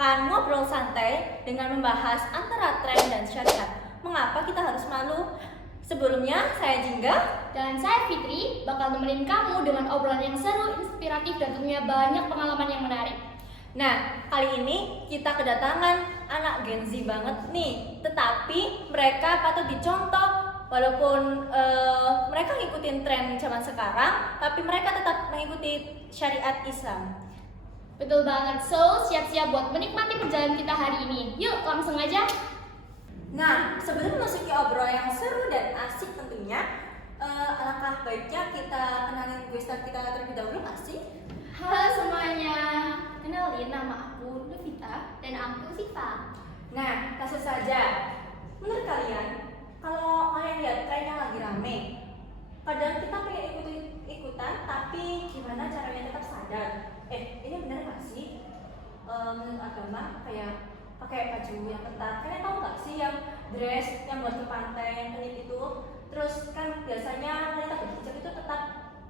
akan ngobrol santai dengan membahas antara tren dan syariat. Mengapa kita harus malu? Sebelumnya, saya Jingga Dan saya Fitri bakal nemenin kamu dengan obrolan yang seru, inspiratif, dan tentunya banyak pengalaman yang menarik. Nah, kali ini kita kedatangan anak Gen Z banget nih. Tetapi mereka patut dicontoh. Walaupun mereka ngikutin tren zaman sekarang, tapi mereka tetap mengikuti syariat Islam. Betul banget, so siap-siap buat menikmati perjalanan kita hari ini. Yuk, langsung aja. Nah, sebelum memasuki obrolan yang seru dan asik tentunya, alangkah baiknya kita kenalin guest star kita terlebih dahulu nggak sih? Halo semuanya, kenalin nama aku Novita dan aku Siva. Nah, langsung saja. Menurut kalian, kalau kalian lihat tren yang lagi rame, kadang kita pengen ikutan, tapi gimana caranya tetap sadar? Ini benar nggak sih? Menurut agama kayak pakai baju yang ketat. Kalian tahu nggak sih yang dress yang buat ke pantai yang penit itu? Terus kan biasanya wanita berhijab itu tetap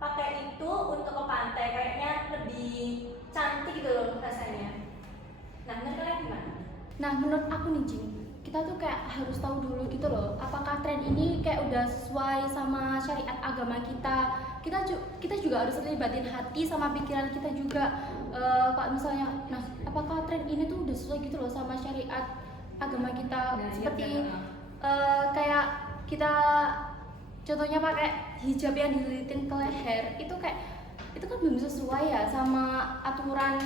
pakai itu untuk ke pantai, kayaknya lebih cantik gitu loh rasanya. Nah, menurut kalian gimana? Nah, menurut aku nih Jing, kita tuh kayak harus tahu dulu gitu loh, apakah tren ini kayak udah sesuai sama syariat agama kita. Kita juga harus libatin hati sama pikiran kita juga. Kalau misalnya, nah, apakah tren ini tuh udah sesuai gitu loh sama syariat agama kita? Nah, Seperti iya, kayak kita contohnya pakai hijab yang dililitin ke leher, itu kan belum sesuai ya sama aturan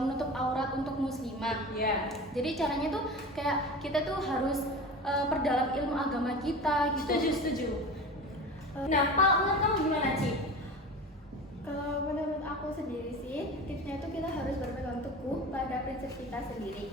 menutup aurat untuk muslimah. Iya. Jadi caranya tuh kayak kita tuh harus perdalam ilmu agama kita gitu. Setuju. Nah, Pak, menurut kamu gimana, Ci? Kalau menurut aku sendiri sih, tipsnya itu kita harus berpegang teguh pada prinsip kita sendiri.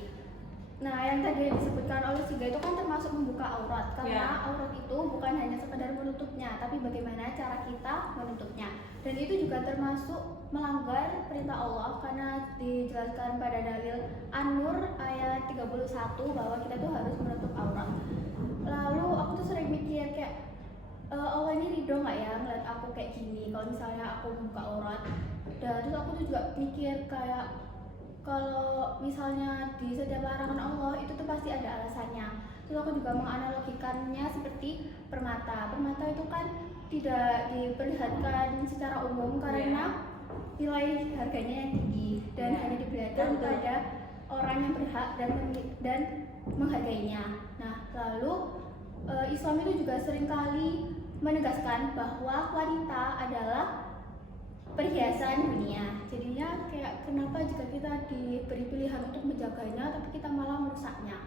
Nah, yang tadi disebutkan oleh Siga itu kan termasuk membuka aurat, karena aurat itu bukan hanya sekedar menutupnya, tapi bagaimana cara kita menutupnya. Dan itu juga termasuk melanggar perintah Allah, karena dijelaskan pada dalil An-Nur ayat 31 bahwa kita tuh harus menutup aurat. Lalu aku tuh sering mikir kayak, Allah ini ridho nggak ya ngeliat aku kayak gini kalau misalnya aku buka aurat. Dan terus aku tuh juga mikir kayak kalau misalnya di setiap larangan Allah itu tuh pasti ada alasannya. Terus aku juga menganalogikannya seperti permata. Permata itu kan tidak diperlihatkan secara umum karena nilai harganya yang tinggi dan hanya diperlihatkan pada orang yang berhak dan menghargainya. Nah, lalu Islam itu juga seringkali menegaskan bahwa wanita adalah perhiasan dunia. Jadinya kayak kenapa jika kita diberi pilihan untuk menjaganya tapi kita malah merusaknya.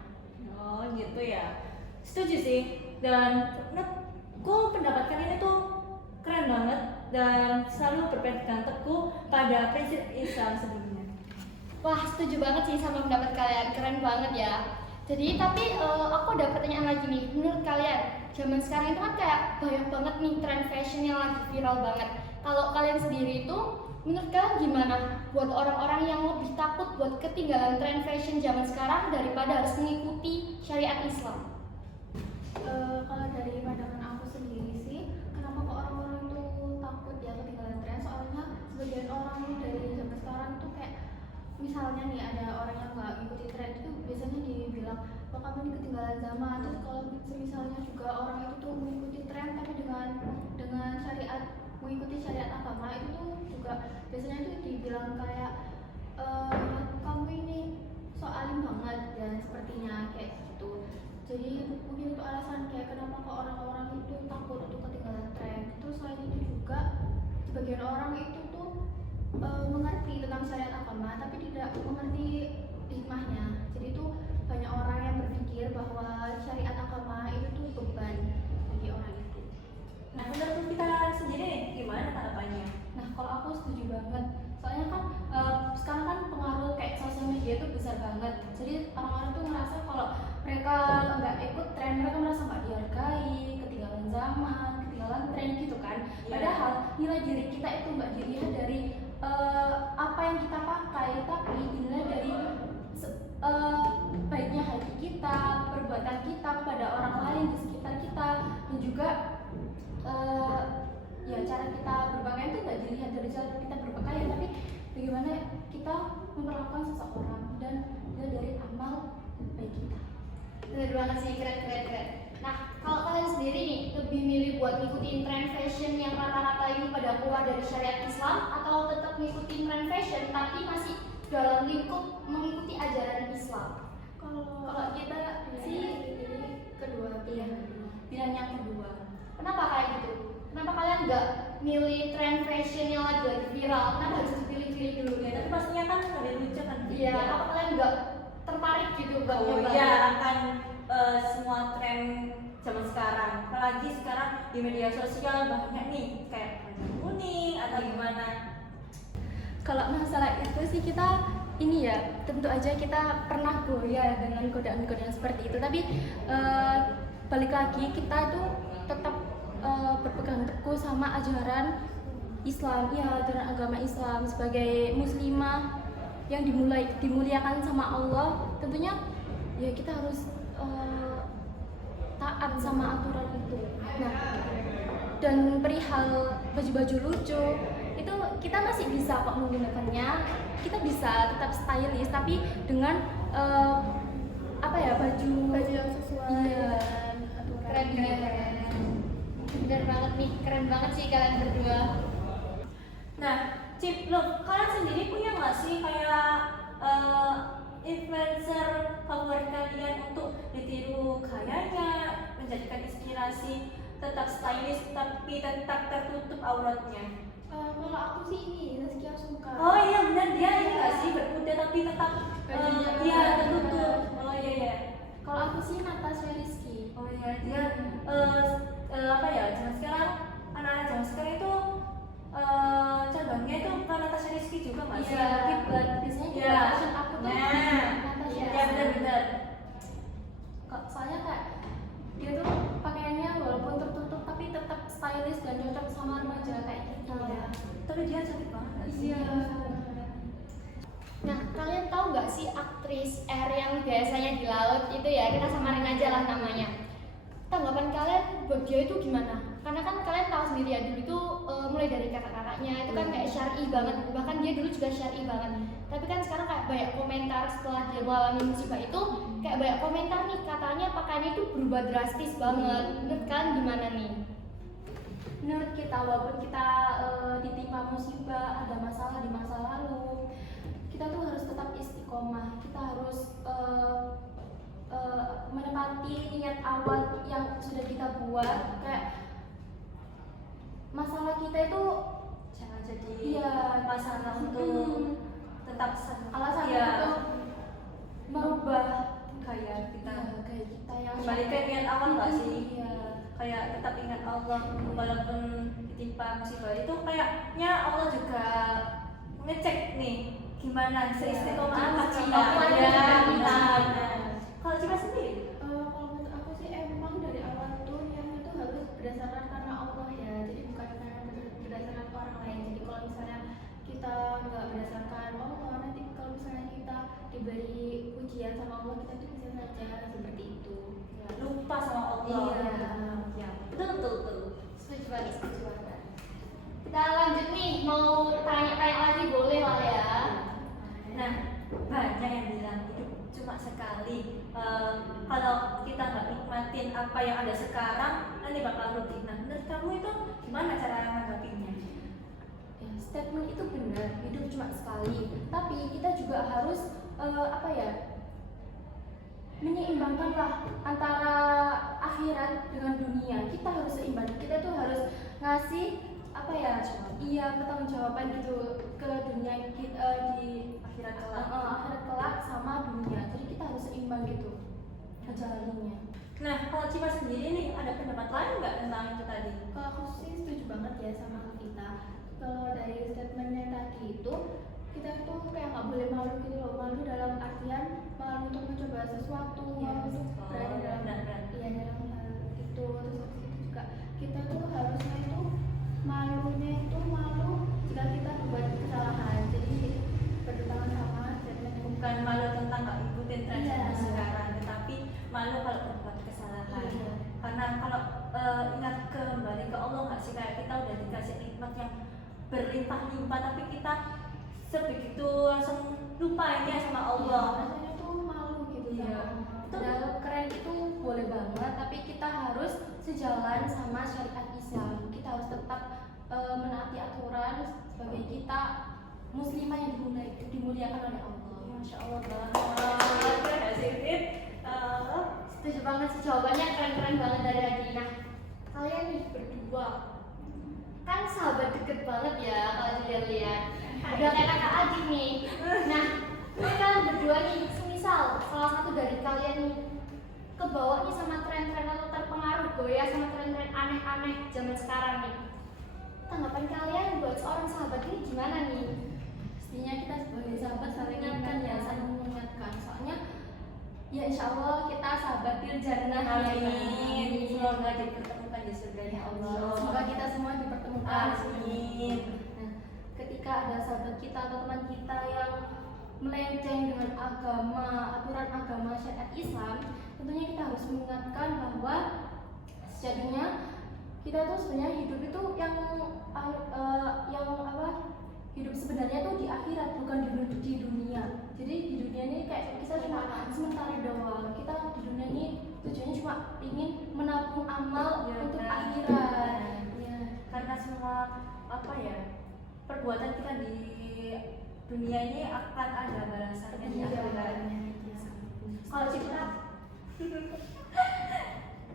Oh, gitu ya. Setuju sih. Dan menurutku pendapat kalian itu keren banget dan selalu berpegang teguh pada prinsip Islam sebelumnya. Wah, setuju banget sih sama pendapat kalian, keren banget ya. Jadi tapi aku ada pertanyaan lagi nih, menurut kalian zaman sekarang itu kan kayak banyak banget nih tren fashion yang lagi viral banget. Kalau kalian sendiri itu menurut kalian gimana buat orang-orang yang lebih takut buat ketinggalan tren fashion zaman sekarang daripada harus mengikuti syariat Islam? Kalau dari pandangan aku sendiri sih, kenapa kok orang-orang itu takut ya ketinggalan tren? Soalnya sebagian orang dari zaman sekarang tuh kayak misalnya nih ada orang yang nggak ngikutin tren itu biasanya dibilang oh kamu ini ketinggalan zaman. Terus kalau misalnya juga orang itu tuh mengikuti tren tapi dengan syariat, mengikuti syariat agama itu tuh juga biasanya itu dibilang kayak kamu ini so alim banget dan sepertinya kayak gitu. Jadi mungkin itu alasan kayak kenapa kok orang-orang itu takut untuk ketinggalan tren. Terus selain itu juga sebagian orang itu tuh mengerti tentang syariat agama tapi tidak mengerti hikmahnya. Jadi tuh banyak orang yang berpikir bahwa syariat agama itu tuh beban bagi orang itu. Nah, menurut kita sendiri gimana tanggapannya? Nah, kalau aku setuju banget. Soalnya kan sekarang kan pengaruh kayak sosial media itu besar banget. Jadi orang-orang tuh ngerasa kalau mereka nggak ikut tren, mereka merasa nggak dihargai, ketinggalan zaman, ketinggalan tren gitu kan. Padahal nilai diri kita itu nggak dilihat dari apa yang kita pakai, tapi dinilai dari baiknya hati kita, perbuatan kita kepada orang lain di sekitar kita, dan juga ya cara kita berpakaian itu nggak dilihat dari cara kita berpakaian, tapi bagaimana kita memperlakukan seseorang dan dilihat dari amal baik kita. Bener banget sih, keren. Nah, kalau kalian sendiri nih lebih milih buat ngikutin tren fashion yang rata-rata ini pada keluar dari syariat Islam, atau tetap ngikutin tren fashion tapi masih dalam lingkup mengikuti ajaran Islam? Kalau kita sih kedua pilihan yang kedua. Kenapa kayak gitu? Kenapa kalian nggak milih tren fashion yang lagi viral? Kenapa harus dipilih-pilih dulu Ya, gitu? tapi pastinya kan lebih lucu kan. Iya, apa kalian nggak tertarik gitu buat Oh nyoba? iya, akan semua tren zaman sekarang. Apalagi sekarang di media sosial banyak nih kayak warna kuning atau gimana. Kalau masalah itu sih kita ini ya, tentu aja kita pernah goyah dengan godaan-godaan seperti itu. Tapi balik lagi kita itu tetap berpegang teguh sama ajaran Islam, ya ajaran agama Islam sebagai muslimah yang dimuliakan sama Allah. Tentunya ya kita harus taat sama aturan itu. Nah, dan perihal baju-baju lucu itu kita masih bisa kok menggunakannya. Kita bisa tetap stylish tapi dengan apa ya, baju yang sesuai dengan aturan. Bener banget nih, keren banget sih kalian berdua. Nah, Cip, lo kalian sendiri punya nggak sih kayak influencer favorit kalian untuk ditiru gayanya, menjadikan inspirasi, tetap stylish tapi tetap tertutup auratnya? Kalau aku sih ini Zaskia Sungkar. Oh iya benar, dia ini nggak sih berkuda tapi tetap iya tertutup. Oh iya. Kalau aku sih Natasha Rizky. Oh iya, dia apa ya, zaman sekarang anak-anak zaman sekarang itu cabangnya itu bukan Natasha Rizky juga nggak sih? Iya, kiblat. Biasanya Iya. fashion aku tuh Natasha. Iya benar. Soalnya kayak dia tuh pakaiannya walaupun tertutup tapi tetap stylish dan cocok sama remaja kayak gitu. Iya. Tapi dia cantik banget nggak sih? Iya. Nah, kalian tahu nggak sih aktris R yang biasanya di laut itu ya, kita samarin aja lah namanya. Tanggapan kalian buat dia itu gimana? Karena kan kalian tahu sendiri ya, dulu itu mulai dari kakak-kakaknya itu kan kayak syar'i banget, bahkan dia dulu juga syar'i banget. Tapi kan sekarang kayak banyak komentar setelah dia mengalami musibah itu, kayak banyak komentar nih katanya pakaiannya itu berubah drastis banget. Menurut kalian gimana nih? Menurut kita, walaupun kita ditimpa musibah, ada masalah di masa lalu, kita tuh harus tetap istiqomah. Kita harus menepati niat awal yang sudah kita buat. Kayak masalah kita itu Jangan jadi iya masalah untuk tetap alasan iya, untuk merubah gaya kita. gaya kita yang Kembali ke niat awal nggak sih? Iya. Kayak tetap ingat Allah walaupun ditimpa musibah itu, kayaknya Allah juga ngecek nih gimana seistiqomah apa sih kemampuan ya kita. Kalau Cima sendiri? Kalau menurut aku sih emang dari awal tuh yang itu harus berdasarkan karena Allah ya, jadi bukan karena berdasarkan orang lain. Jadi kalau misalnya kita nggak berdasarkan Allah, nanti kalau misalnya kita diberi ujian sama Allah, kita tuh bisa saja seperti itu. Lupa sama Allah. Iya. Ya, betul. Setuju banget. Kita lanjut nih, mau tanya-tanya lagi boleh lah ya. Nah, banyak yang bilang hidup cuma sekali. Kalau kita nggak nikmatin apa yang ada sekarang, nanti bakal rugi. Nah, menurut kamu itu gimana cara menanggapinya? Ya, statement itu benar, hidup cuma sekali. Tapi kita juga harus apa ya? Menyeimbangkanlah antara akhirat dengan dunia. Kita harus seimbang. Kita tuh harus ngasih apa ya? Iya, pertanggungjawaban gitu ke dunia kita di Akhirat kelak. akhirat kelak sama dunia. Jadi kita harus seimbang gitu menjalaninya. Nah, kalau Cima sendiri nih, ada pendapat lain nggak tentang itu tadi? Kalau aku sih setuju banget ya sama kita. Kalau dari statementnya tadi itu, kita tuh kayak nggak boleh malu gitu loh. Malu dalam artian malu untuk mencoba sesuatu, Iya, malu untuk oh, berada dalam benar. iya dalam hal itu. Terus habis itu juga kita tuh harusnya itu malunya itu malu jika kita membuat kesalahan. Jadi bertentangan sama statement yang Bukan malu tentang nggak ikutin tren Iya. zaman sekarang, tetapi malu kalau berbuat kesalahan. Iya. Karena kalau ingat kembali ke Allah nggak sih, kayak kita udah dikasih nikmat yang berlimpah-limpah, tapi kita sebegitu langsung lupa ini sama Allah. Rasanya tuh malu gitu Iya. sama Padahal keren itu boleh banget, tapi kita harus sejalan sama syariat Islam. Kita harus tetap menaati aturan sebagai kita muslimah yang dimuliakan oleh Allah. Masya Allah banget. Keren gak sih, Fit? Setuju banget sih, jawabannya keren-keren banget dari Adina. Kalian nih berdua kan sahabat deket banget ya kalau dilihat-lihat. Udah kayak kakak adik nih. Nah, kalian berdua nih, semisal salah satu dari kalian nih kebawa nih sama tren-tren atau terpengaruh goyah sama tren-tren aneh-aneh zaman sekarang nih. Tanggapan kalian buat seorang sahabat ini gimana nih? pastinya kita sebagai sahabat saling ingatkan ya, saling mengingatkan. Soalnya ya insya Allah kita sahabat fil jannah. Amin. Semoga dipertemukan di surganya Allah. Semoga kita semua dipertemukan. Amin. Nah, ketika ada sahabat kita atau teman kita yang melenceng dengan agama, aturan agama syariat Islam, tentunya kita harus mengingatkan bahwa sejatinya kita tuh sebenarnya hidup itu yang hidup sebenarnya tuh di akhirat, bukan di dunia. Jadi di dunia ini kayak kita cuma sementara doang. Kita di dunia ini tujuannya cuma ingin menabung amal Ya, untuk benar. akhirat. Ya. Karena semua perbuatan kita di dunia ini akan ada balasannya di Iya. akhirat. Kalau Citra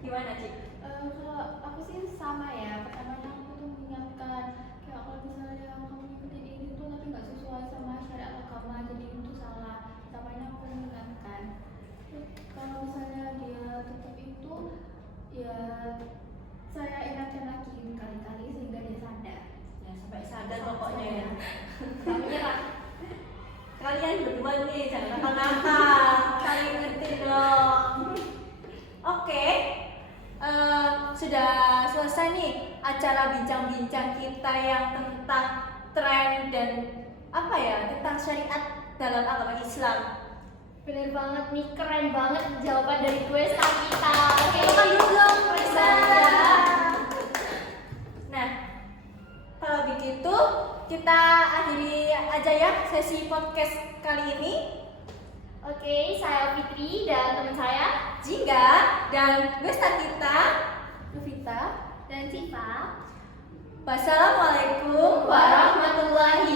gimana, Cik? Kalau aku sih sama ya. Pertamanya aku tuh mengingatkan kayak kalau misalnya kamu ngikutin ini tuh tapi nggak sesuai sama syariat agama, jadi itu salah. Pertamanya aku mengingatkan. Terus kalau misalnya dia tetap itu, ya saya ingatkan lagi berkali-kali sehingga dia sadar. Ya sampai sadar pokoknya ya. Kami nyerah. Kalian berdua nih jangan nakal-nakal. Kalian ngerti dong. Oke. Sudah selesai nih acara bincang-bincang kita yang tentang tren dan tentang syariat dalam agama Islam. Bener banget nih, keren banget jawaban dari gue sama kita. Oke, Makan dulu dong, Reza. Reza. Nah, kalau begitu kita akhiri aja ya sesi podcast kali ini. Oke, saya Fitri dan teman saya. Jingga dan gue Starkita. Novita dan Siva. Wassalamualaikum warahmatullahi